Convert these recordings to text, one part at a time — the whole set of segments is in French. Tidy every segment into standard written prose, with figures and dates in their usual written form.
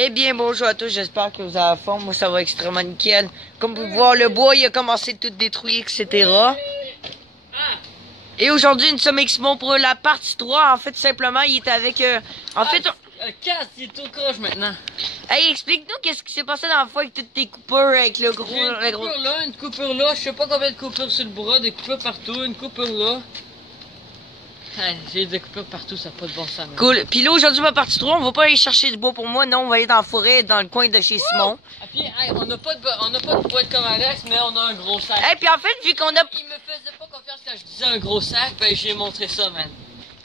Eh bien, bonjour à tous, j'espère que vous avez la forme. Moi, ça va extrêmement nickel. Comme vous pouvez voir, le bois, il a commencé de tout détruire, etc. Et aujourd'hui, nous sommes avec Simon pour la partie 3. En fait, simplement, il est avec... Casse, il est tout croche maintenant. Hey, explique-nous qu'est-ce qui s'est passé dans la fois avec toutes tes coupures, avec le gros... Une coupure là, une coupure là, je sais pas combien de coupures sur le bras, des coupures partout, une coupure là. Hey, j'ai des coupures partout, ça n'a pas de bon sens. Cool. Puis là, aujourd'hui, ma partie 3, on va pas aller chercher du bois pour moi. Non, on va aller dans la forêt, dans le coin de chez Simon. Et puis, hey, on n'a pas de boîte comme Alex, mais on a un gros sac. Hey, puis en fait, vu qu'on a... Il me faisait pas confiance quand je disais un gros sac, ben j'ai montré ça, man.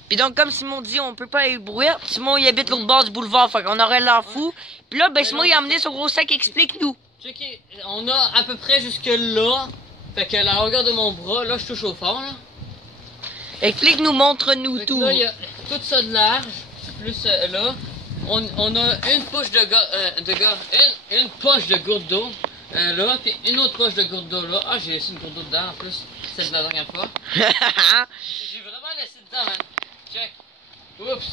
Puis donc, comme Simon dit, on peut pas aller brouillard. Simon, il habite l'autre bord du boulevard, fait qu'on aurait l'air fou. Puis là, ben, Simon, il a amené son gros sac, explique-nous. Checké, on a à peu près jusque là. Fait que la longueur de mon bras, là, je touche au fond, là. Explique-nous, montre-nous tout. Là, il y a tout ça de large, plus là. On a une poche une poche de goutte d'eau là, puis une autre poche de goutte d'eau là. Ah, j'ai laissé une goutte d'eau dedans en plus, celle de la dernière fois. J'ai vraiment laissé dedans, man. Check. Oups.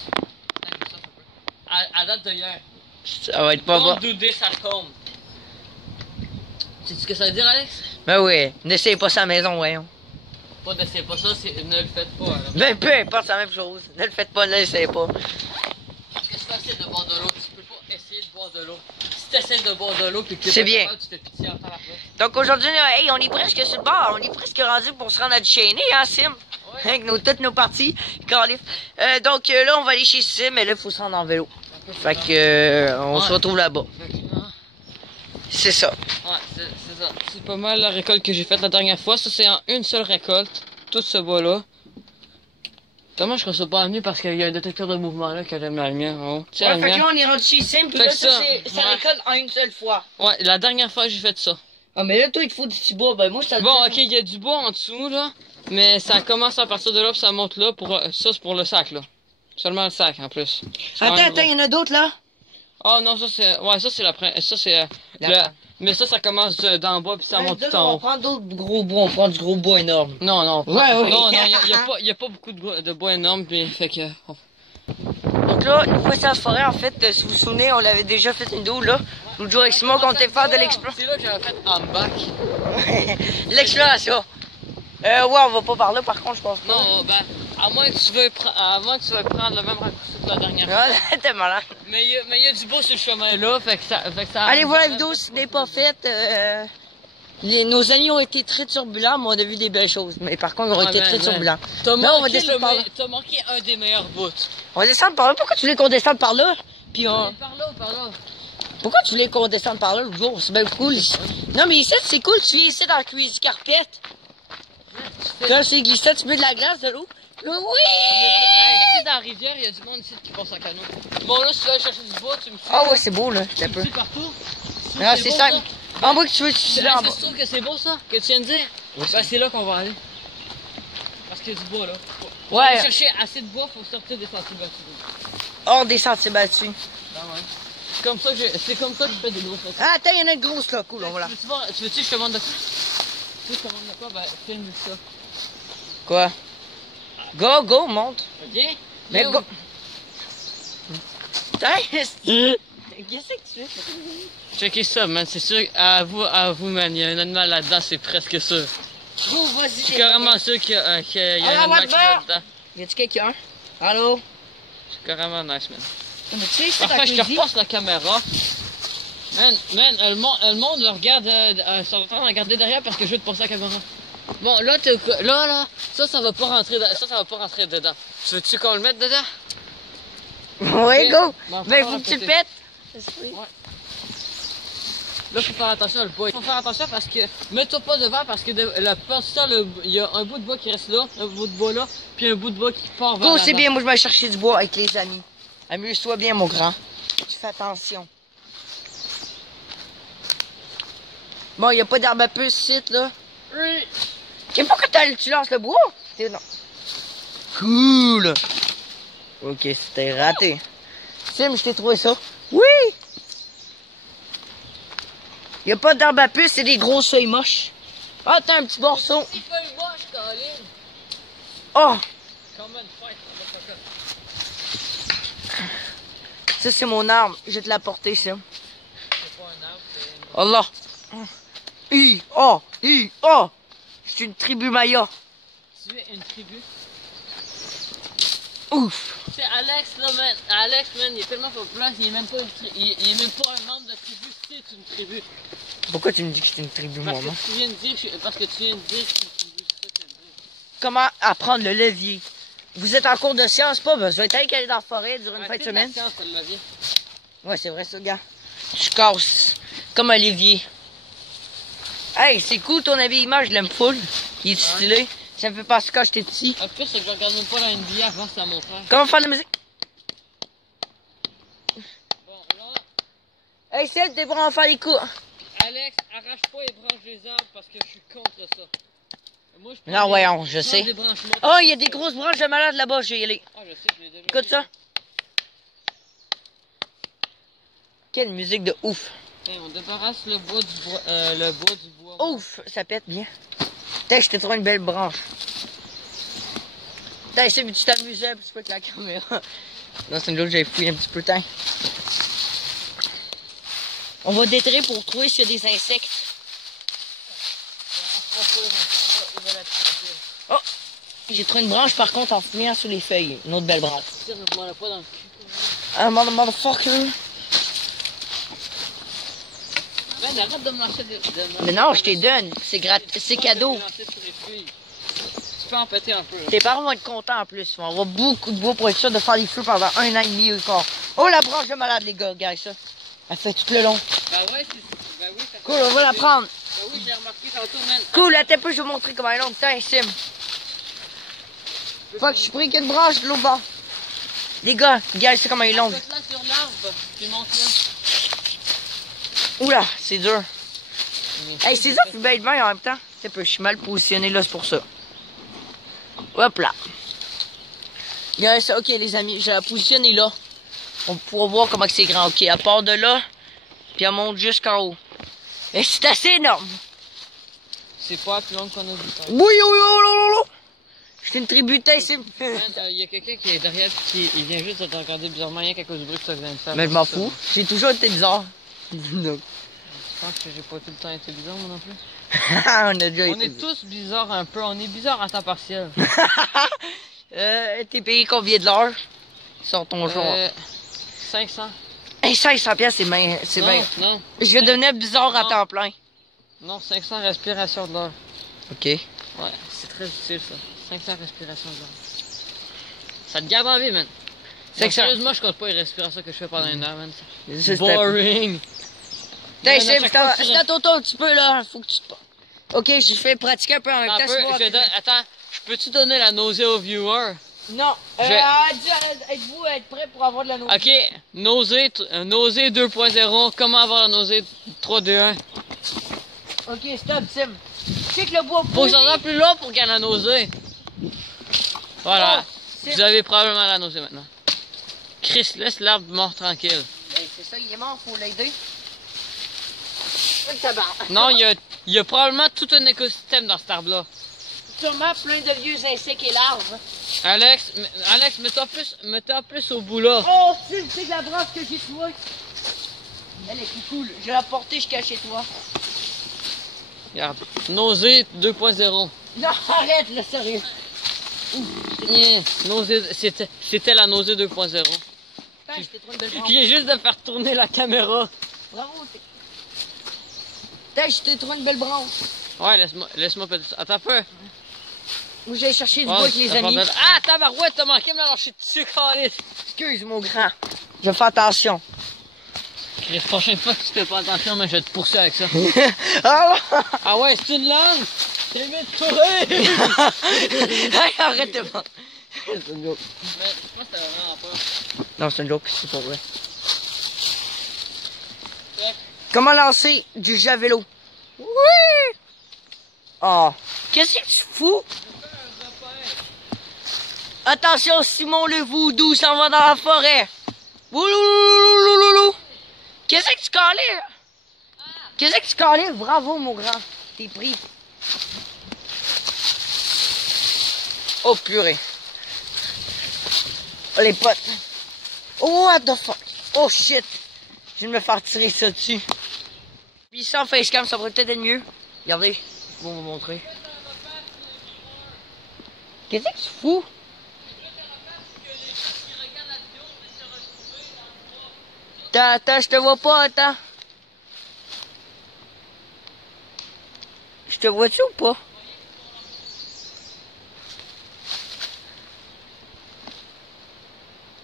À date de hier. Ça va être pas bon. Don't do this at home. Sais-tu ce que ça veut dire, Alex? Ben oui, n'essayez pas ça à la maison, voyons. Pas d'essayer pas ça, ne le faites pas. Alors. Ben peu importe, c'est la même chose. Ne le faites pas, ne l'essayez pas. Parce que c'est facile de boire de l'eau, tu peux pas essayer de boire de l'eau. Si tu essaies de boire de l'eau puis que c'est bien. Tu fais pitié en temps la place. Donc aujourd'hui, hey, on est presque sur le bord, on est presque rendu pour se rendre à du Chéné, hein, Sim? Ouais. Avec toutes nos parties. Donc là, on va aller chez Sim, mais là, il faut se rendre en vélo. Fait que on se retrouve là-bas. C'est ça. Ouais, c'est ça. C'est pas mal la récolte que j'ai faite la dernière fois. Ça, c'est en une seule récolte. Tout ce bois-là. Comment je reçois pas la mienne parce qu'il y a un détecteur de mouvement là que j'aime la lumière. Oh. Ouais, fait que là, on est rendu chez Sim, puis là, ça récolte en une seule fois. Ouais, la dernière fois, j'ai fait ça. Ah, mais là, toi, il te faut du petit bois. Ben, moi, ça bon, ok, il y a du bois en dessous, là. Mais ça commence à partir de là, puis ça monte là. Ça, c'est pour le sac, là. Seulement le sac, en plus. Attends, il y en a d'autres, là? Oh non, ça c'est... Ouais, ça c'est ça c'est... Mais ça commence d'en bas puis ça monte tout en haut. On prend d'autres gros bois, on prend du gros bois énorme. Non, non. Ouais. Non, y a pas beaucoup de bois énorme puis fait que... Donc là, nous voici à la forêt, en fait, si vous vous souvenez, on l'avait déjà fait une vidéo, là. L'autre jour avec Simon, qu'on était faire de l'exploration. C'est là que j'avais fait en bac. L'exploration. Ouais, on va pas par là, par contre, je pense pas. Non, ben, à moins que tu veuilles prendre le même raccourci que la dernière fois. Ouais, t'es malade. Mais il y a du beau sur le chemin là, fait que ça... Allez voir la vidéo si ce n'est pas faite. Nos amis ont été très turbulents, mais on a vu des belles choses. Mais par contre, ils ont été très turbulents. T'as manqué un des meilleurs bouts. On va descendre par là. Pourquoi tu voulais qu'on descende par là? Puis Par là ou par là? Pourquoi tu voulais qu'on descende par là l'autre jour? C'est bien cool ici. Non, mais ici, c'est cool. Tu viens ici dans la cuisine carpette. Quand c'est glissé, tu mets de la glace, de l'eau. Oui! Ici, dans la rivière, il y a du monde ici qui passe en canot. Bon, là, si tu veux aller chercher du bois, tu me suis. Ah ouais, c'est beau, là. Tu me suis partout. Non, c'est ça. En bas que tu veux, tu suis là en bas. Est-ce que tu trouves que c'est beau, ça? Que tu viens de dire? Oui. Ben, c'est là qu'on va aller. Parce qu'il y a du bois, là. Pour aller chercher assez de bois, faut sortir des sentiers battus. Hors des sentiers battus. Ah ouais. C'est comme ça que je fais des grosses choses. Ah, attends, il y en a une grosse, là. Cool, on va là. Tu veux-tu que je te montre de quoi? Tu veux que je te montre de quoi? Ben, filme ça. Quoi? Go, monte. Ok? Mais go. Qu'est-ce que tu fais? Checkez ça, man. C'est sûr, à vous, man. Il y a un animal là-dedans, c'est presque sûr. Go, vas-y. Je suis carrément sûr qu'il y a un animal qui est là-dedans. Y a-tu quelqu'un? Allô? C'est carrément nice, man. Mais tu sais, c'est enfin, je te repasse la caméra. Man, le monde regarde, sont en train de regarder derrière parce que je veux te passer la caméra. Bon, là, ça va pas rentrer, ça va pas rentrer dedans. Tu veux-tu qu'on le mette dedans? Ouais, go! Ben, faut que tu le pètes. Ouais. Là, faut faire attention à le bois. Faut faire attention parce que, mets-toi pas devant parce que la plupart du temps, il y a un bout de bois qui reste là, un bout de bois là, puis un bout de bois qui part vers Go, c'est bien, moi je vais chercher du bois avec les amis. Amuse-toi bien, mon grand. Tu fais attention. Bon, il n'y a pas d'herbe à puce ici, là. Oui. Et pourquoi tu lances le bois? Non. Cool. Ok, c'était raté. Sim, je t'ai trouvé ça. Oui! Il n'y a pas d'herbe à puce, c'est des grosses feuilles moches. Ah, t'as un petit morceau. Des feuilles moches, Colin. Oh! Ça, c'est mon arme. Je vais te l'apporter, ça. C'est pas un arbre, c'est une... Allah. Oh! Oh! Je suis une tribu Maya. Tu es une tribu. Ouf! C'est Alex, là, man. Alex, man, il est tellement populaire qu'il est même pas il est même pas un membre de tribu, c'est une tribu. Pourquoi tu me dis que c'est une tribu, Parce maman? que tu viens de dire, parce que tu viens de dire que c'est une tribu, c'est ça que tu viens de dire. Comment apprendre le levier? Vous êtes en cours de sciences, pas besoin d'aller aller dans la forêt durant une fin de semaine. Science, ça, le levier. Ouais, c'est vrai ça, gars. Je casse. Comme un levier. Hey, c'est cool ton habillement, je l'aime full. Il est stylé. Ça me fait penser quand j'étais petit. En plus, c'est que je regarde même pas la NBA avant, c'est à mon frère. Comment faire de la musique? Bon, là, Hey, c'est t'es pour en faire les coups. Alex, arrache pas les branches des arbres parce que je suis contre ça. Moi, je prends Non, des- voyons, je prends sais. des branches mortes. Oh, il y a des grosses branches de malade là-bas, je vais y aller. Ah, je sais, je l'ai déjà Écoute vu. ça. Quelle musique de ouf. Tiens, on débarrasse le bois du bois. Ouf, ça pète bien. Putain, je te trouve une belle branche. Putain, c'est tu t'amusais un petit peu avec la caméra. Non, c'est une joke, j'avais fouillé un petit peu de temps. On va déterrer pour trouver s'il y a des insectes. Oh! J'ai trouvé une branche par contre en fouillant sous les feuilles. Une autre belle branche. Tire-moi pas dans le cul. Ah, motherfucker! Ben, arrête de me lancer Mais non, je t'ai donne. C'est c'est cadeau. Tu peux en péter un peu. Là. Tes parents vont être contents en plus. On va avoir beaucoup de bois pour être sûr de faire des feux pendant 1 an et demi encore. Oh, la branche de malade, les gars. Regarde ça. Elle fait tout le long. Ben ouais, ben oui. Ça Cool, on va la prendre. Ben oui, j'ai remarqué tantôt, man. Cool, attends un peu, je vais vous montrer comment elle est longue. Putain, Sim. Fuck, je suis pris qu'une branche de l'autre bord. Les gars, regarde ça comment elle est longue. Là sur l'arbre, puis monte là. Oula, c'est dur. Hey, c'est ça, tu bête bien en même temps. C'est peu, je suis mal positionné là, c'est pour ça. Hop là. Regardez ça, ok les amis, je vais la positionner là. On pourra voir comment c'est grand. Ok, elle part de là, puis elle monte jusqu'en haut. Et c'est assez énorme. C'est pas plus long qu'on a vu. Oui, oui, oui, oui. J'étais une tribu de Sim. Il y a quelqu'un qui est derrière qui il vient juste de te regarder bizarrement rien qu'à cause du bruit que ça vient de faire. Mais je m'en fous. J'ai toujours été bizarre. Non. Je pense que j'ai pas tout le temps été bizarre moi non plus. On a déjà On été est tous bizarres un peu, on est bizarres à temps partiel. T'es payé combien de l'heure? Sors ton jour. 500. Hey, 500 piastres, c'est bien. C'est Non, bien. non, Je vais devenir bizarre à Non. temps plein. non, 500 respirations de l'heure. Ok. Ouais, c'est très utile ça. 500 respirations de l'heure. Ça te garde en vie, man. 500. Sérieusement, je compte pas les respirations que je fais pendant une heure, man. Juste Boring. T'es Man, à chaque fois que tu c'est à ton tour un petit peu là. Faut que tu te... Ok, je fais pratiquer un peu en même Un temps. peu, c'est moi, attends, je peux-tu donner la nausée aux viewers? Non. Êtes-vous prêt pour avoir de la nausée? Ok, nausée 2.0, comment avoir la nausée 3.2.1? Ok, stop, Sim. Tu sais que le bois Faut que pourri... ça soit plus long pour qu'il y ait la nausée. Voilà, Oh, vous avez probablement la nausée maintenant. Chris, laisse l'arbre mort tranquille. Ben, c'est ça, il est mort, faut l'aider. Oui, tabarnak. Non, il y a probablement tout un écosystème dans cet arbre-là. Sûrement plein de vieux insectes et larves. Alex, mets-toi plus au bout là. Oh, c'est la branche que j'ai trouvée. Elle est plus cool. Je vais la porter jusqu'à chez toi. Regarde, nausée 2.0. Non, arrête, là, sérieux. Nausée, c'était la nausée 2.0. Putain, je t'ai trouvé une belle branche. Qui est juste de faire tourner la caméra. Bravo. Putain, je t'ai trouvé une belle branche. Ouais, laisse-moi peut-être. Attends un peu. Moi, j'allais chercher du Ouais, bois avec les amis. Ah, tabarouette, t'as manqué de me lâcher dessus, Carlis. Excuse, mon grand. Je fais attention. Chris, prochaine fois que tu fais pas attention, mais je vais te poursuivre avec ça. Ah Ah ouais, c'est une langue. T'es mieux de courir. ouais, arrête de mentir. C'est une joke. Mais moi, c'était vraiment pas. Non, c'est une joke, c'est pas vrai. Check. Comment lancer du javelot? Oui! Oh, qu'est-ce que tu fous? Attention, Simon le voodoo s'en va dans la forêt. Wouloulouloulouloulou. Qu'est-ce que tu calais? Qu'est-ce que tu calais? Bravo, mon grand. T'es pris. Oh, purée. Oh, les potes. Oh, what the fuck? Oh shit! Je viens de me faire tirer ça dessus. Puis ça en facecam, ça pourrait peut-être être mieux. Regardez, je vais vous montrer. Qu'est-ce que tu fous? Attends, je te vois pas, attends. Je te vois-tu ou pas?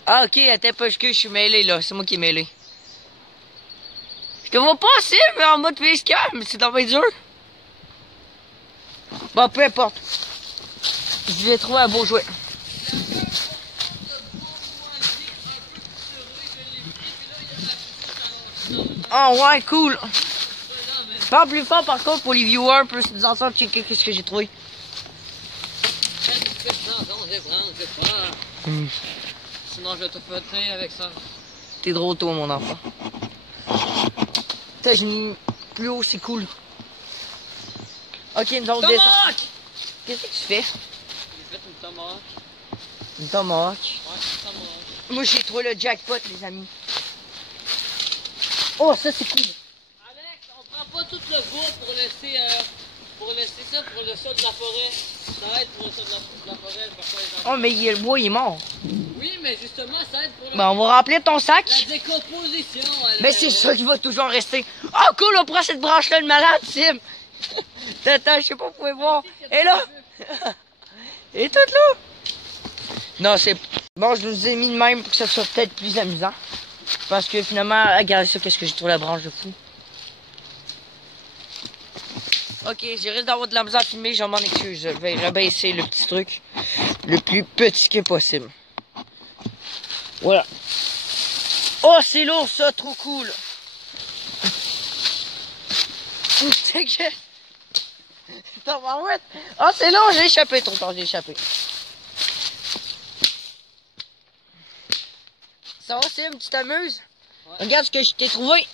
Ah ok, attends pas, je suis mêlé là, c'est moi qui est mêlé. Je te vois pas assez, mais en mode facecam, c'est dans mes dur. Bon, peu importe. Je vais trouver un beau jouet. Oh ouais, cool. Parle plus fort par contre pour les viewers, plus nous entendre checker qu'est-ce que j'ai trouvé. Sinon je vais te fêter avec ça. T'es drôle toi mon enfant. Putain, j'ai mis plus haut, c'est cool. Ok, nous allons descendre. Qu'est-ce que tu fais? J'ai fait une tomahawk. Une tomahawk. Ouais, une tomahawk. Moi j'ai trouvé le jackpot les amis. Oh ça c'est cool. Alex, on prend pas tout le bois pour laisser ça pour le sol de la forêt. Ça va être pour le sol de la forêt. Oh mais le bois il est mort. Oui, mais justement, ça aide pour Ben on va remplir ton sac. la décomposition. Mais c'est ça qui va toujours rester. Oh cool, on prend cette branche-là de malade, Sim. Attends, je sais pas, vous pouvez voir. Et là. Et tout là. Non, c'est... Bon, je vous ai mis de même pour que ça soit peut-être plus amusant. Parce que finalement, regardez ça, qu'est-ce que j'ai trouvé la branche de fou. Ok, je risque d'avoir de la misère à filmer, je m'en excuse. Je vais rabaisser le petit truc le plus petit que possible. Voilà. Oh, c'est lourd ça, trop cool. C'est que... Oh, c'est long, j'ai échappé trop tard, j'ai échappé. Ça va, Sim, tu t'amuses? Ouais. Regarde ce que je t'ai trouvé.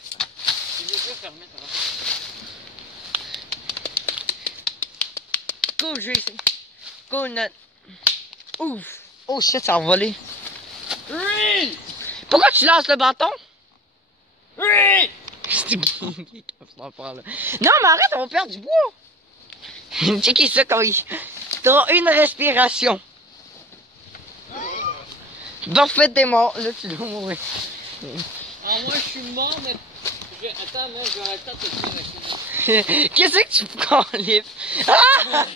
Cool, je vais essayer. Cool, note. Ouf. Oh shit, ça a volé. Oui! Pourquoi tu lances le bâton? Oui! Non, mais arrête, on va perdre du bois. Checkez ça quand il... T'auras une respiration. Parfait, t'es mort. Là, tu dois mourir. Alors moi, je suis mort, mais... Attends, moi, je vais arrêter de te dire. Qu'est-ce que tu prends, Liv? Ah!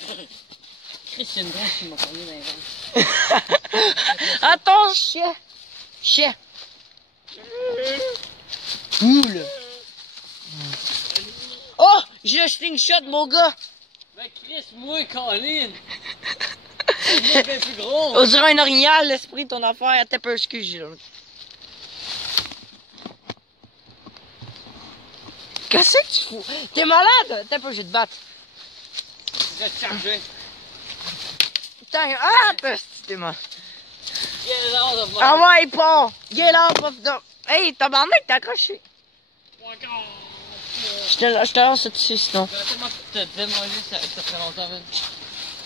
Christian Grant, tu m'as connu dans les vents. Attends, chien. Chien. Cool. Oh, j'ai le slingshot, mon gars. Mais Chris, moi, Colin. C'est bien plus gros. On dirait un orignal, l'esprit de ton affaire. T'es peu excuse, là. Qu'est-ce que tu fous? T'es malade? T'es peu, je vais te battre. Je vais te charger. Putain, ah, t'es malade. Get out of my... Ah ouais, pas. Get out of the... Hey, tabarnak, t'es accroché. Je te lance dessus, sinon. Je vais tellement te démolir, ça fait longtemps, même.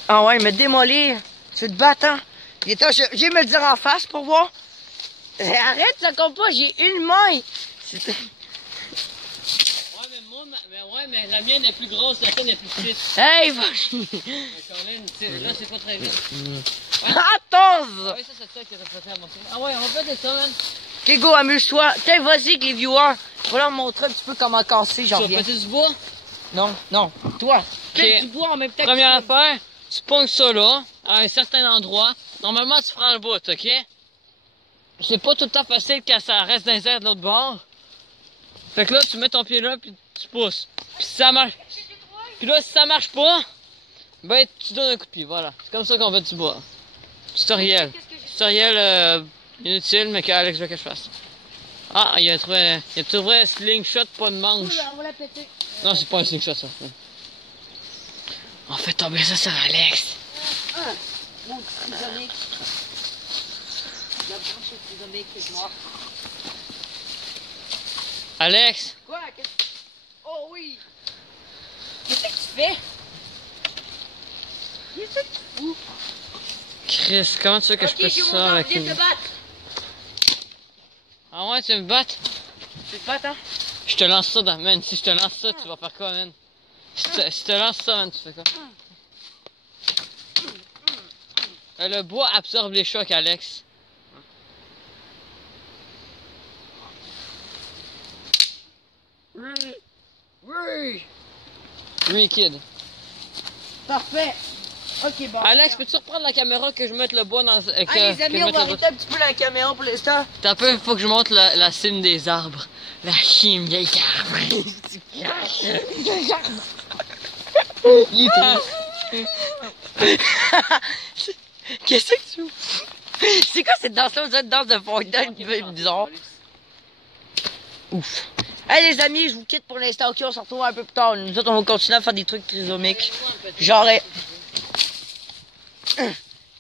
Ah ouais, me démolir. Tu te battes, hein? Je vais me le dire en face pour voir. Arrête, ça compte pas, j'ai une main. Ouais, mais la mienne est plus grosse, la tienne est plus petite. Hey, va Colin, là, c'est pas très vite. Attends! Ah oui, ça, c'est ça que t'as fait à mon tour. Ah ouais, on fait ça, man. Ok, go, amuse-toi. Tiens, vas-y avec les viewers. Je vais leur montrer un petit peu comment casser, j'en Tu reviens. vas péter du bois? Non, non. Toi, Ok. du bois en même temps. Première affaire, tu pognes ça là, à un certain endroit. Normalement, tu prends le bout, ok? C'est pas tout le temps facile quand ça reste dans les airs de l'autre bord. Fait que là, tu mets ton pied là, puis tu pousses. Puis si ça marche... Puis là, si ça marche pas, ben, tu donnes un coup de pied, voilà. C'est comme ça qu'on fait du bois. Tutoriel. Tutoriel inutile, mais qu'Alex veut que je fasse. Ah, il a trouvé un slingshot, pas de manche. On va la péter. Non, c'est pas un slingshot, ça. On fait tomber ça sur Alex. Mon petit prisonnier. La branche est prisonnier qui est mort. Alex. Quoi? Oh oui! Qu'est-ce que tu fais? Qu'est-ce que tu fous? Chris, comment tu veux que je fasse ça avec une... Ah ouais, tu veux me battre? Tu te battes, hein? Je te lance ça dans... Man, si je te lance ça, tu vas faire quoi, man? Si je te lance ça, man, tu fais quoi? Le bois absorbe les chocs, Alex. Oui. Oui. Oui, kid. Parfait. Ok, bon. Alex, peux-tu reprendre la caméra que je mette le bois dans... Allez, les amis, on va arrêter un petit peu la caméra pour l'instant. T'as un peu, faut que je montre la cime des arbres. La cime des arbres. Il Qu'est-ce que tu fais? C'est quoi cette danse-là? C'est une danse de Fortnite qui fait bizarre. Ouf. Hey les amis, je vous quitte pour l'instant. Ok, on se retrouve un peu plus tard. Nous autres, on va continuer à faire des trucs trisomiques. Genre...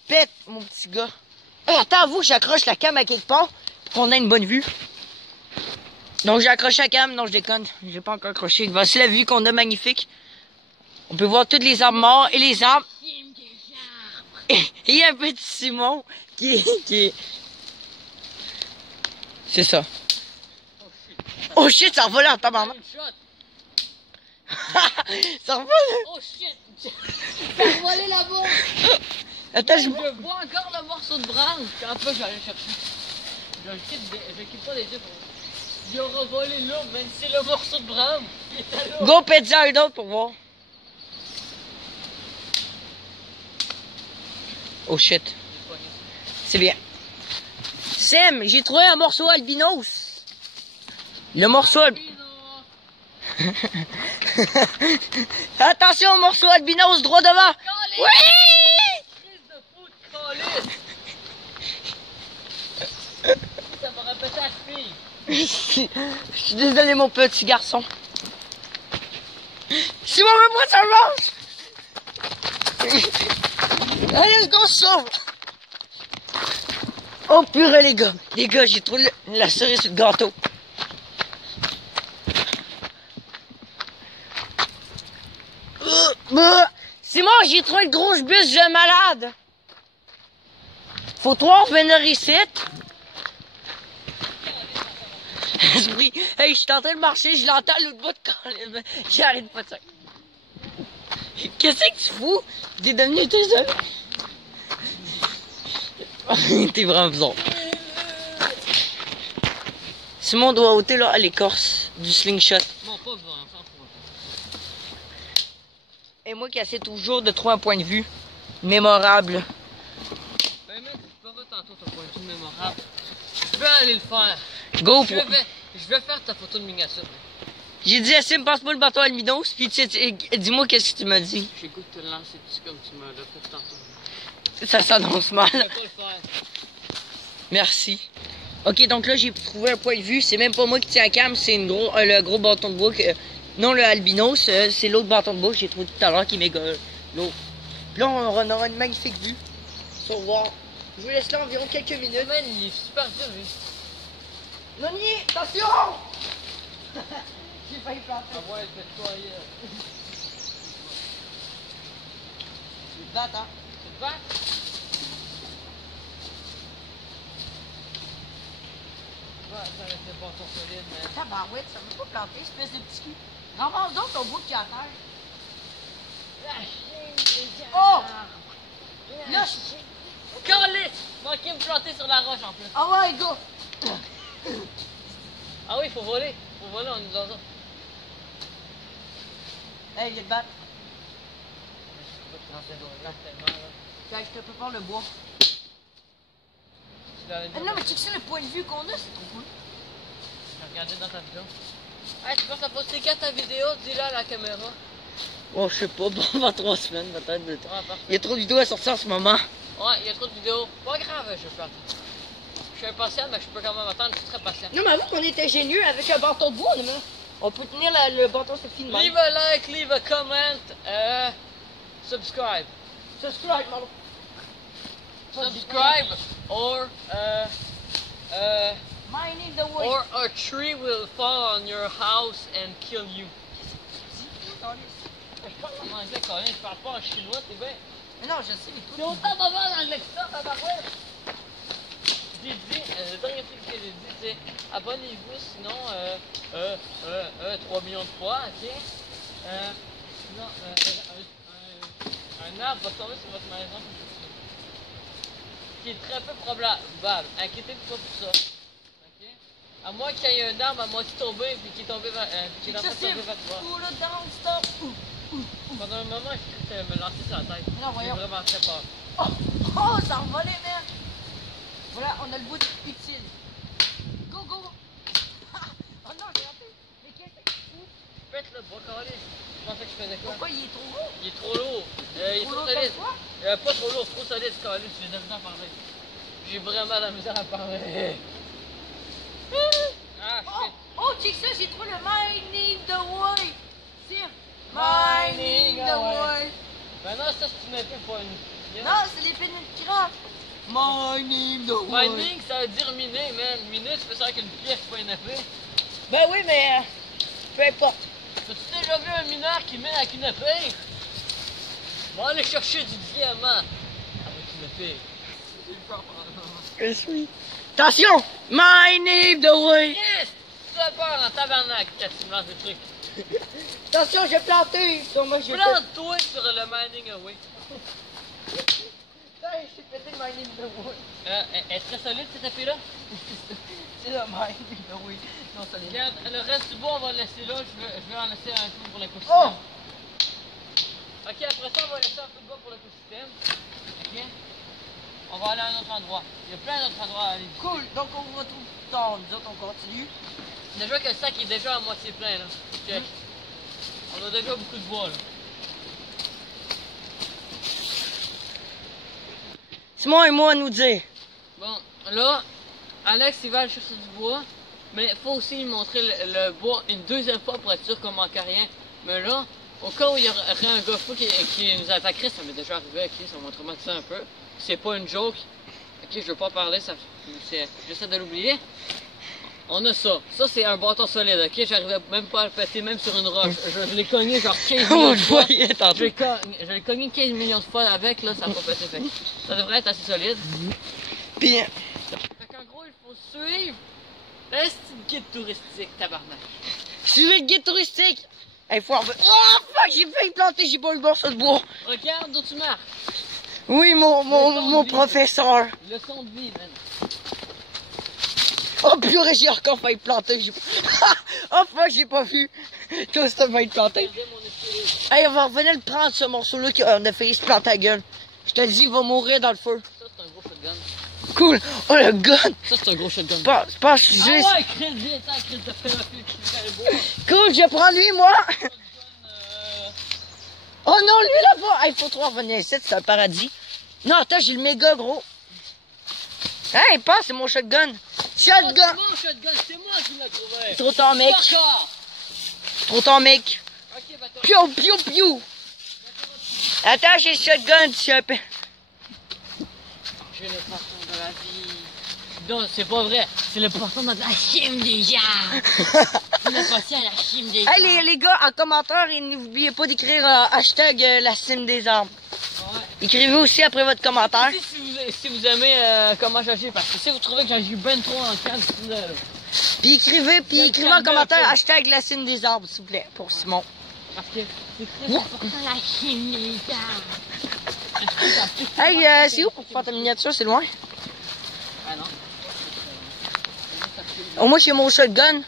Pète, mon petit gars. Hey, attends, vous, j'accroche la cam à quelque part pour qu'on ait une bonne vue. Donc, j'ai accroché la cam. Non, je déconne. J'ai pas encore accroché. Voici la vue qu'on a magnifique. On peut voir tous les arbres morts et les arbres. Et il y a un petit Simon qui est... C'est ça. Oh shit, ça revole en tabarnak. Ça revole. Oh shit. Ça a volé la bombe. Attends, Je vois encore le morceau de branche. Quand après, je vais aller chercher. Je quitte pas les yeux. Il aura volé là, même si c'est le morceau de branche qui était là. Go, pète un autre pour voir. Oh shit. C'est bien. Sam, j'ai trouvé un morceau albinos. Le morceau Attention au morceau albinos droit devant. Oui! Ça va répéter à la fille. Je suis désolé mon petit garçon. Simon, me prend sa revanche. Allez, let's go, sauve. Oh purée les gars. Les gars, j'ai trouvé la cerise sur le gâteau. Simon, j'ai trouvé le gros bus de malade. Faut toi revenir ici. Esprit, hey, je suis en train de marcher, je l'entends à l'autre bout de corps. J'arrête pas de ça. Qu'est-ce que tu fous? T'es devenu tout seul. T'es vraiment bizarre. Simon doit ôter là à l'écorce du slingshot. Non, pas vraiment. Et moi qui essaie toujours de trouver un point de vue mémorable. Ben même, tu feras tantôt ton point de vue mémorable. Je vais aller le faire. Go Je vais faire ta photo de miniature. J'ai dit, Sim, passe-moi le bâton albinos, puis dis-moi qu'est-ce que tu m'as dit. J'ai goût de te lancer dessus comme tu m'as fait tantôt. Ça s'annonce mal. Je vais pas le faire. Merci. Ok, donc là, j'ai trouvé un point de vue. C'est même pas moi qui tiens la cam, c'est le gros bâton de bois. Non, le albinos, c'est l'autre bâton de bois que j'ai trouvé tout à l'heure qui m'égale. L'autre. Puis là, on aura une magnifique vue sur voir. Je vous laisse là environ quelques minutes. Man, il est super dur, lui. Noni, attention! J'ai failli planter. Ah ouais, fais-toi ailleurs. Tu te battes, hein? Tu te bats? Ouais, ça reste le bâton solide, man. Tabarouette, ça veut pas planter, espèce de petit cul. Ramasse donc ton bout qui est à terre. Oh! Là, Calice! Manqué me planter sur la roche en plus. ah ouais, go! Ah oui, faut voler. Faut voler, on est dans ça. Hey, il est de battre. Tellement, là. Je te prépare le bois. Tu l'avais dit. Non, mais tu sais le point de vue qu'on a, c'est trop cool. J'ai regardé dans ta vidéo. Hey, tu penses à poster quand ta vidéo? Dis-le à la caméra. Oh, je sais pas, bon, avant 3 semaines, peut-être. Ouais, parfait. Il y a trop de vidéos à sortir en ce moment. Ouais, il y a trop de vidéos. Pas grave, je peux attendre. Je suis impatient, mais je peux quand même attendre. Je suis très patient. Non, mais avoue qu'on est ingénieux avec un bâton de bois, on peut tenir le bâton sur le film. Leave a like, leave a comment, subscribe. Subscribe, Marlon. Subscribe, or Mining the wood. or a tree will fall on your house and kill you. Je parle en anglais, Colin, je parle pas en chinois, t'es bien. Mais non, je sais, mais C'est autant mauvais en anglais que ça, tabarouette. J'ai dit, le dernier truc que j'ai j'ai dit, tu sais, abonnez-vous, sinon, 3 millions de fois, ok? Sinon, un arbre va tomber sur votre maison. Qui est très peu probable. Inquiétez-vous pas pour ça. Ok? À moins qu'il y ait un arbre à moitié tombé et qui est tombé vers, qui est en train de tomber vers toi. Pendant un moment, je cru me lancer sur la tête. Non, voyons. J'ai vraiment très peur. Oh, ça a envolé, man! Voilà, on a le bout utile. Go, go! Oh non, j'ai raté! Mais qu'est-ce que tu fous? Pète le bois calé. Je pensais que je faisais quoi? Pourquoi il est trop gros? Il est trop lourd. Il est trop solide. Pas trop lourd, trop solide, ce calé. J'ai de la misère à parler. J'ai vraiment de la misère à parler. Ah, shit. Oh, check ça, j'ai trouvé le Mining the Wood! Tiens! Mining the Wood! Ben non, ça c'est une épée, pas une. Non, c'est l'épée de craft! Mining the Wood! Mining, ça veut dire miner, man. Miner, tu fais ça avec une pièce, pas une épée. Ben oui, mais peu importe. As-tu déjà vu un mineur qui mine avec une épée? On va aller chercher du diamant avec une épée. Je suis. Attention! Mining the Wood! Yes! Tu as peur en tabarnak quand tu me lances des trucs. Attention, j'ai planté! Moi, j'ai Plante-toi sur le mining away. J'ai pété le Mining the Wood. Est-ce très solide cette épée-là? C'est le Mining the Wood. Non, ça Regarde, le reste du bois, on va le laisser là. Je vais en laisser un peu pour l'écosystème. Oh! Ok, après ça, on va laisser un peu de bois pour l'écosystème. Ok? On va aller à un autre endroit. Il y a plein d'autres endroits à aller. Cool, donc on vous retrouve plus tard. Nous autres, on continue. Déjà que le sac est déjà à moitié plein là. Check. On a déjà beaucoup de bois là. Simon et moi à nous dire. Bon, là, Alex il va aller chercher du bois. Mais il faut aussi lui montrer le bois une deuxième fois pour être sûr qu'on manque à rien. Mais là, au cas où il y aurait un gars fou qui nous attaquerait, ça m'est déjà arrivé, ok, ça m'a traumatisé un peu. C'est pas une joke. Ok, je veux pas parler, j'essaie de l'oublier. On a ça. Ça, c'est un bâton solide, ok? J'arrivais même pas à le péter, même sur une roche. Je l'ai cogné genre 15 millions de fois. Je l'ai cogné 15 millions de fois avec, là, ça n'a pas pété. Fait. Ça devrait être assez solide. Puis, Fait qu'en gros, il faut suivre le guide touristique, tabarnak. suivez le guide touristique. Il faut revenir. Oh, fuck, j'ai failli planter, j'ai pas eu le morceau de bois. Regarde d'où tu marches. Oui, mon professeur. Leçon de vie, man. Oh purée, j'ai encore failli planter. Oh fuck, j'ai pas vu. Toi, ça failli planter. Regardez mon équilibre. Hey, on va revenir le prendre, ce morceau-là qu'on a failli se planter la gueule. Je te le dis, il va mourir dans le feu. Ça, c'est un gros shotgun. Cool. Oh, le gun. Ça, c'est un gros shotgun. Je pense que j'ai... Ah ouais, Chris, viens, t'as Chris de pédophile qui fait le bois. Cool, je prends lui, moi. Shotgun, Oh non, lui là-bas. Il faut trop revenir ici, c'est un paradis. Non, attends, j'ai le méga gros. Hey, pas, c'est mon shotgun. Shotgun. c'est mon shotgun, c'est moi qui l'ai trouvé. Trop tard, mec. D'accord. Trop tard, mec. Ok, bah toi. Piou, piou, piou. Attends, j'ai le shotgun, tu sais. J'ai le partant de la vie. Non, c'est pas vrai. C'est le partant de la chime déjà. On est passé à la chime des Hey, les gars, en commentaire, n'oubliez pas d'écrire hashtag la cime des arbres. Ouais. Écrivez aussi après votre commentaire. Aussi, si vous aimez comment j'agis, parce que si vous trouvez que j'agis ben trop en calme, Puis écrivez en commentaire hashtag la cime des arbres, s'il vous plaît, pour Simon. parce que c'est très important la chime des arbres. Hey, c'est où pour faire ta miniature? C'est loin? Ah non. Au moins, j'ai mon shotgun.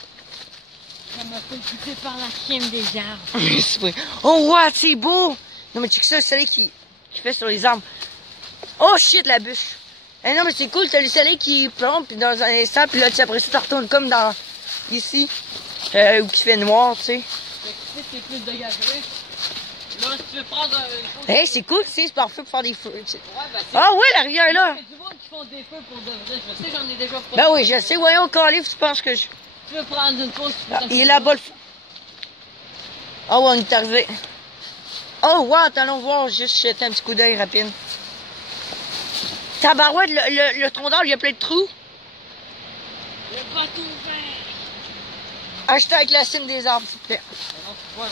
Ça m'a fait quitter par la chime des arbres. C'est vrai. Oh, what, c'est beau! Non, mais check ça, le soleil qui fait sur les arbres. Oh, shit, la bûche. Eh non, mais c'est cool, t'as le soleil qui plombe, puis dans un instant, puis là, après ça, tu retournes comme dans... ici. Où il fait noir, tu sais. Fait que tu sais, c'est plus dégagé. Là, si tu veux prendre une chose... Hey, c'est cool, tu sais, c'est parfait pour faire des feux, tu sais. Ouais, bah c'est... Ah ouais, la rivière est là. Il y a du monde qui font des feux pour de vrai. Je sais, j'en ai déjà fait. Ben oui, je sais, voyons, Calif, tu penses que je... Tu veux prendre une pause? Ah, il est là-bas, le... Oh, ouais, on est arrivé. Oh, wow, allons voir, juste jeter un petit coup d'œil rapide. Tabarouette, le tronc d'arbre, il y a plein de trous. Le bâton vert! Hashtag la cime des arbres, s'il te plaît. Non, tu vois,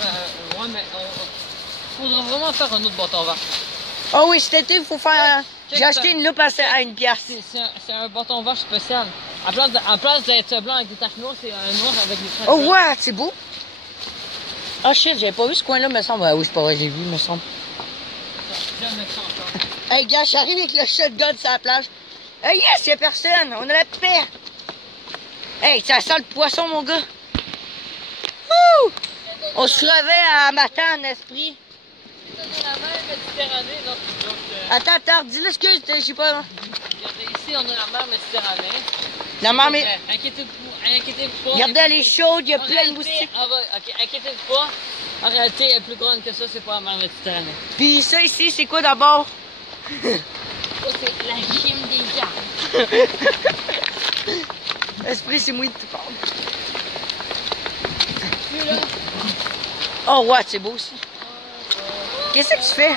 ouais, mais faudra vraiment faire un autre bâton vert. Oh oui, cet été, il faut faire... Check J'ai acheté ça. une loupe à une pièce. C'est un bâton vert spécial. En place d'être blanc avec des taches noires, c'est un noir avec des taches Oh, blanches. ouais, c'est beau. Ah, shit, j'avais pas vu ce coin-là, me semble. Ah oui, c'est pas vrai, j'ai vu, me semble. J'aime ça encore. Hey, gars, j'arrive avec le shotgun sur la plage. Hey, yes, y'a personne. On a la paix. Hey, ça sent le poisson, mon gars. Wouh! On se crevait à Matane, esprit. C'est dans la mer Méditerranée, donc Attends, dis-le ce que je sais pas. ici, on a la mer Méditerranée. La mer, mais. Inquiétez-vous pas. Regardez, elle est chaude, il y a En plein de réalité, moustiques. ok, inquiétez-vous pas. En réalité, elle est plus grande que ça, c'est pas la mer Méditerranée. Puis ça ici, c'est quoi d'abord? Ça, c'est la gym des arbres. Esprit, c'est moi qui te parle. Puis là, Oh, ouais, c'est beau aussi. Qu'est-ce que tu fais?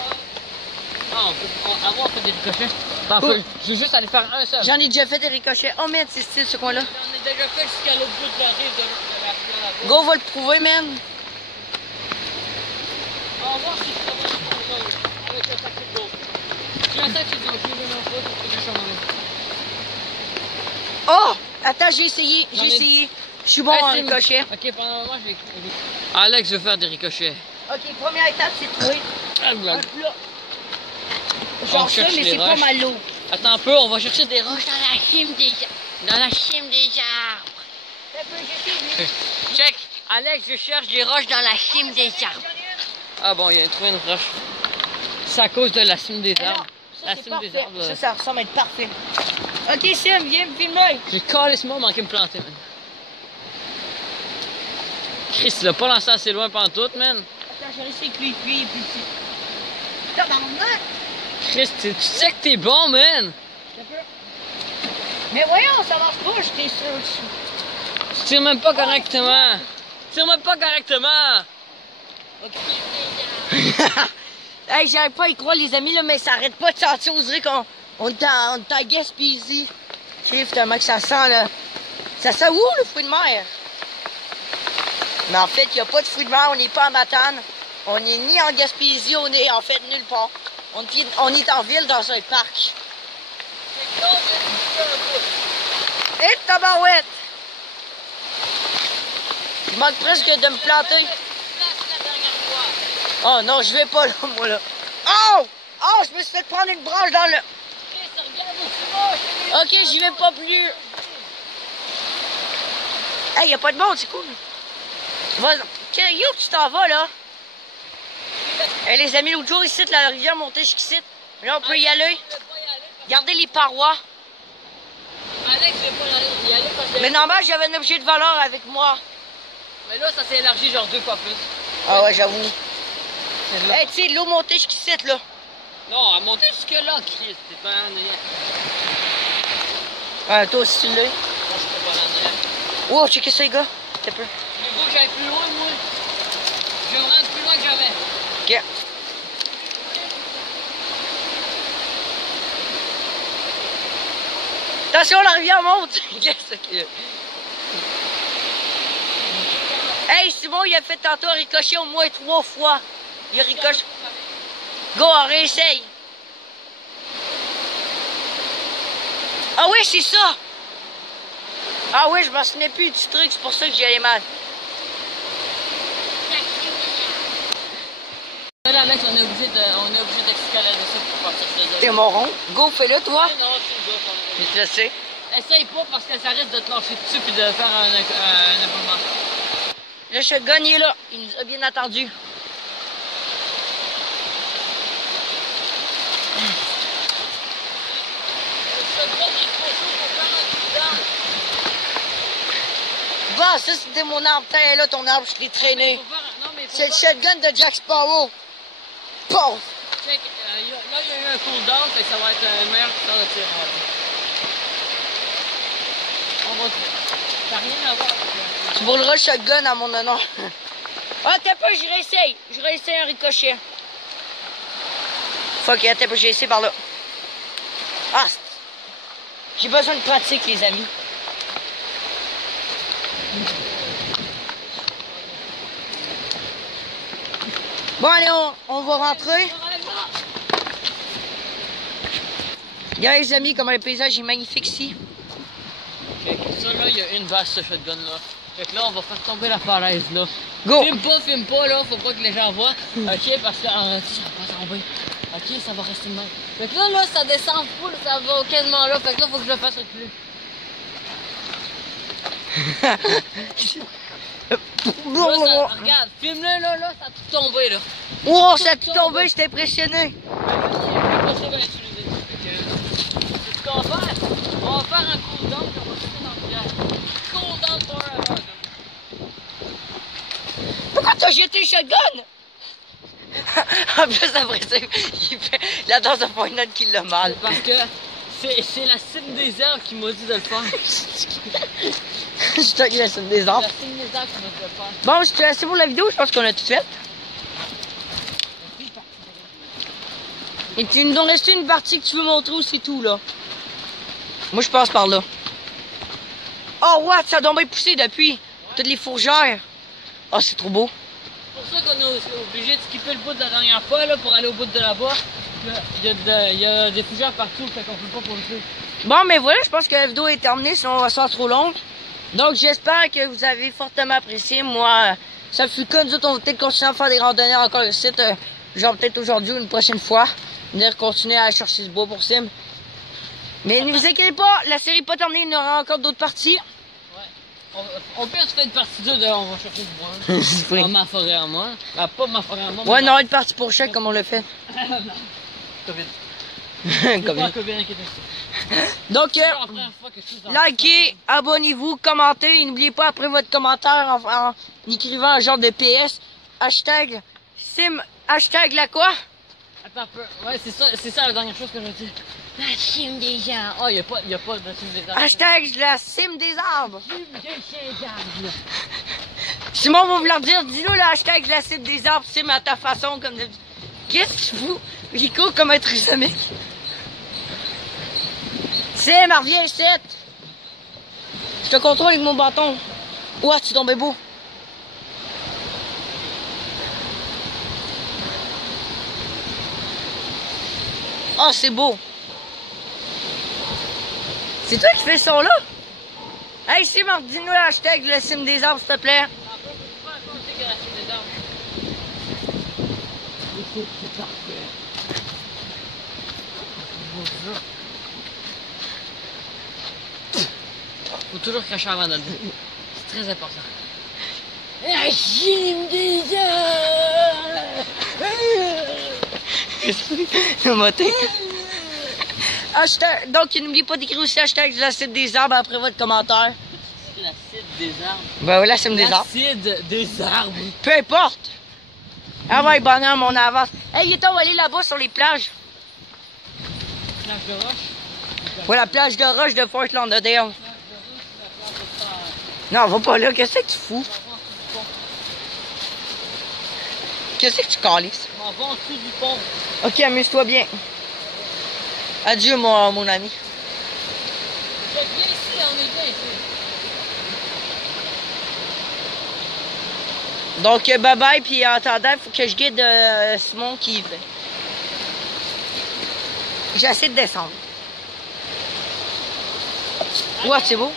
on fait des ricochets. Ben, je veux juste aller faire un seul. J'en ai déjà fait des ricochets. Oh, merde, c'est style ce coin-là. J'en ai déjà fait jusqu'à l'autre bout de la rive de la rivière. Go, on va le prouver, man. On va voir si je travaille avec le sac de gauche. J'ai un sac de gauche, je vais m'en foutre parce que je suis en main. Oh! Attends, j'ai essayé. Je suis bon en ricochet. Ok, pendant un moment, je vais. Alex veut faire des ricochets. Ok, première étape, c'est trouver Ah, un blague. plat. On Genre ça, cherche mais les c'est pas roches. mal lourd. Attends un peu, on va chercher des roches dans la cime des arbres. Dans la cime des arbres. Check. Alex, je cherche des roches dans la cime des arbres. Ah bon, il a trouvé une roche. C'est à cause de la cime des arbres. La Ça, c'est cime des parfait. arbres. Ça ressemble à être parfait. Ok, Sim, viens me filmer. J'ai carrément manqué de me planter, man. Chris, il l'a pas lancé assez loin pantoute, man. Attends, j'ai réussi avec lui est plus petit. Tabarnak! Chris, tu sais que t'es bon, man. Mais voyons, ça marche pas, je t'ai sûr dessus. Tu tires même pas correctement. Tu tires même pas correctement. Hey, j'arrive pas à y croire, les amis, là, mais ça arrête pas de sentir. On dirait qu'on est en Gaspésie. Crif, tellement que ça sent, là. Ça sent où, le fruit de mer? Mais en fait, il n'y a pas de fruit de mer, on n'est pas en Matane. On n'est ni en Gaspésie, on est en fait nulle part. On est en ville, dans un parc. Et tabarouette! Je manque presque de me planter. Oh non, je vais pas là, moi là. Oh! Oh, je me suis fait prendre une branche dans le... Ok, j'y vais pas plus. Hey, y a pas de monde, c'est cool. Vas-y. Yo, tu t'en vas là? Hey, les amis, l'autre jour, ici, la rivière montée jusqu'ici. Là, on peut y aller. Regardez les parois. Alex, je vais pas y aller parce que... Mais normalement, j'avais un objet de valeur avec moi. Mais là, ça s'est élargi genre 2 fois plus. Ah ouais, j'avoue. C'est là. Hey, tu sais, l'eau montée jusqu'ici, là. Non, à monter jusque là, Chris. T'es pas en arrière. Ah, toi aussi, tu l'as. Moi, je peux pas en arrière. Wow, checkez ça, les gars. T'as peu. Mais faut que j'aille plus loin, moi. Je vais me rendre plus loin que jamais. Ok. Attention, la rivière monte. Yes, ok. Hey, Simon, il a fait tantôt un ricochet au moins 3 fois. Il a ricoché. Go, on réessaye. Ah oui, c'est ça. Ah oui, je m'en souvenais plus du truc, c'est pour ça que j'y allais mal. Là, Alex, on est obligé d'escalader ça pour partir de là. T'es moron. Go, fais-le, toi. Non, c'est le gars. Je sais. Essaye pas parce que ça risque de te lâcher dessus puis de faire un abonnement. Le shotgun, il est là. Il nous a bien attendu. Bah, ça c'était mon arbre. T'es là, ton arbre, je l'ai traîné. C'est le shotgun de Jack Sparrow. Pause. Check, là, il y a eu un cooldown, fait que ça va être un meilleur temps de tir. On va. T'as rien à voir avec Tu brûleras le shotgun à mon honneur. Ah, t'as pas, je réessaye. Je réessaye un ricochet. Fuck, t'as pas, j'ai essayé par là. Ah, j'ai besoin de pratique, les amis. Bon, allez, on va rentrer. Regardez, les amis, comment le paysage est magnifique ici. Check. ça là, il y a une base ce shotgun là. Fait que là, on va faire tomber la falaise là. Go! Filme pas là, faut pas que les gens voient. Ok, parce que ça va pas tomber. Ok, ça va rester de même. Fait que là, ça descend full, ça va quasiment là. Fait que là, faut que je le fasse reculer. Là, ça, regarde, filme-le là, ça a tout tombé là. Oh, ça a tout tombé, j'étais impressionné. C'est ce qu'on va faire. On va faire un cool-down et on va shooter dans le piège. Cool-down forever. Pourquoi t'as jeté le shotgun? En plus, après ça, il fait la danse de Fortnite qui l'a mal. Parce que c'est la cime des arbres qui m'a dit de le faire. Je te la cime des arbres. La cime des arbres qui m'a dit de le faire. Bon, c'est assez pour la vidéo, je pense qu'on a tout fait. Et puis, il nous en reste une partie que tu veux montrer ou c'est tout, là? Moi, je passe par là. Oh, what? Ça a donc bien poussé depuis. Toutes les fourgères. Oh, c'est trop beau. C'est pour ça qu'on est obligé de skipper le bout de la dernière fois, là, pour aller au bout de là-bas. Il y a des fougères partout, fait qu'on peut pas poser. Bon, mais voilà, je pense que la vidéo est terminée, sinon on va se faire trop longue. Donc, j'espère que vous avez fortement apprécié. Moi, ça fut comme nous autres, on va peut-être continuer à faire des randonnées encore ici. Genre peut-être aujourd'hui ou une prochaine fois. Venir continuer à chercher ce bois pour Sim. Mais ne vous inquiétez pas, la série n'est pas terminée, il y aura encore d'autres parties. Ouais. On peut se faire une partie 2 d'ailleurs, on va chercher ce bois. Pas ma forêt à moi. Ah, pas ma forêt à moi. Ouais, non, une partie pour chaque comme on l'a fait. COVID. COVID. COVID. Donc, likez, abonnez-vous, commentez. Et n'oubliez pas, après votre commentaire, en écrivant un genre de PS, hashtag Sim, hashtag la quoi? Attends un peu. Ouais, c'est ça la dernière chose que je dis. La cime des gens. Oh, y a pas de cime des arbres. Hashtag la cime des arbres. Cime des arbres. Simon va vouloir dire, dis-nous le hashtag la cime des arbres, Sim à ta façon, comme d'habitude. Qu'est-ce que tu fous? Rico comme un trisomique. Sim, reviens ici. Je te contrôle avec mon bâton. Ouah, tu tombes beau. Oh, c'est beau. C'est toi qui fais ce son-là? Hey, Sim, dis-nous le hashtag la cime des arbres, s'il te plaît. Faut toujours cracher avant de le dire. C'est très important. La cime des Le motin. Hashtag, donc, n'oubliez pas d'écrire aussi hashtag la cime des arbres après votre commentaire. L'acide des arbres. Ben oui, la cime des arbres. L'acide des arbres. Peu importe. Ah ouais, bonhomme, on avance. Hey, on va aller là-bas sur les plages. Plage de roche. Ouais, la plage de roche de Fort Lauderdale. Non, va pas là. Qu'est-ce que tu fous? Qu'est-ce que tu calisses? On va en dessous du pont. Ok, amuse-toi bien. Adieu, mon ami. Vous êtes bien ici, on est bien ici. Donc, bye bye, puis en attendant, il faut que je guide Simon qui... J'essaie de descendre. Ouais, c'est beau.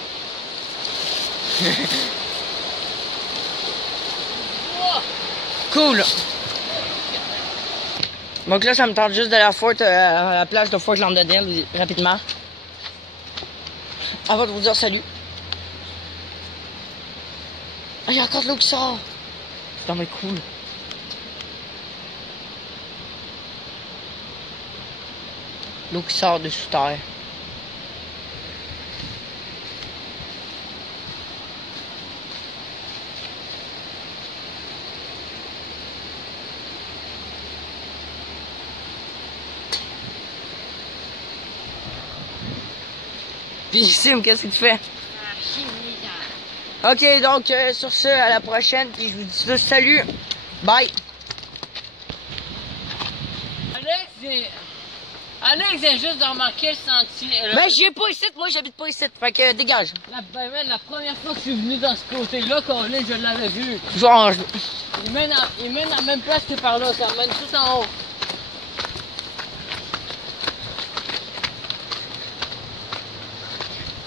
Cool. Donc là, ça me tente juste de la Fort, à la plage de Fort Lauderdale, rapidement. Avant de vous dire salut. Ah, il y a encore de l'eau qui sort. C'est vraiment cool. L'eau qui sort de sous terre. Puis Sim, qu'est-ce que tu fais? Ok, donc sur ce, à la prochaine, puis je vous dis tous salut. Bye. Alex vient juste de remarquer le sentier. Ben, j'y ai pas ici, moi j'habite pas ici, fait que dégage. La première fois que je suis venu dans ce côté-là, je l'avais vu. Genre, Il mène à la même place que par là, ça mène tout en haut.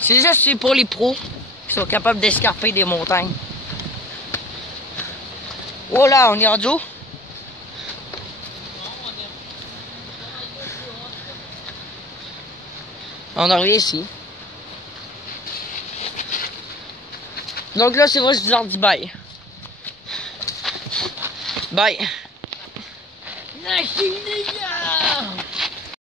c'est juste pour les pros. sont capables d'escarper des montagnes. Oh là, on est rendu où? On arrive ici. Donc là, c'est moi, je leur dis bye. Bye.